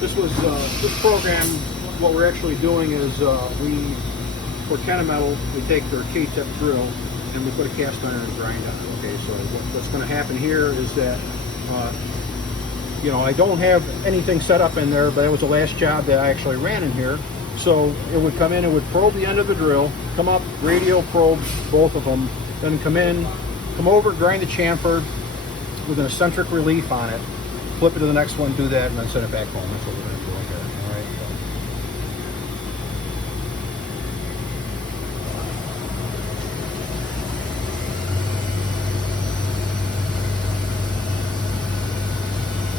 This program, what we're actually doing is for Kennametal, we take their K-tip drill and we put a cast iron grind on it. Okay, so what's going to happen here is that, you know, I don't have anything set up in there, but it was the last job that I actually ran in here. So it would come in, it would probe the end of the drill, come up, radio probe both of them, then come in, come over, grind the chamfer with an eccentric relief on it, flip it to the next one, do that, and then send it back home. That's what we're going to do right here. All right.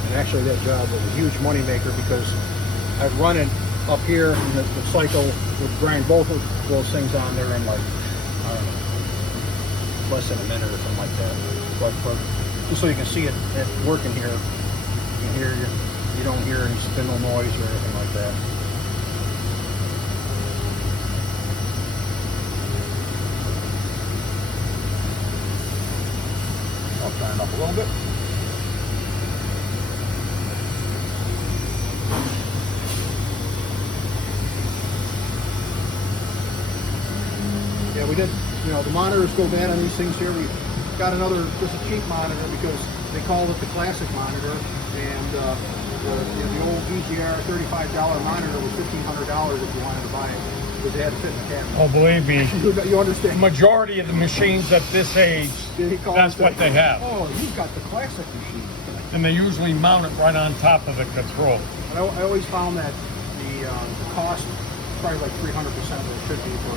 And actually, that job was a huge money maker because I'd run it up here, and the cycle would grind both of those things on there in like, I don't know, less than a minute or something like that. But just so you can see it working here, you can hear, you don't hear any spindle noise or anything like that. I'll turn it up a little bit. Yeah, we did, you know, the monitors go bad on these things here. We got another, just a cheap monitor because they called it the classic monitor, and the old EGR $35 monitor was $1,500 if you wanted to buy it, because they had to fit in the cabinet. Oh, believe me, You understand? the majority of the machines at this age, that's what they have. Oh, you've got the classic machine. And they usually mount it right on top of the control. I always found that the cost probably like 300% of what it should be for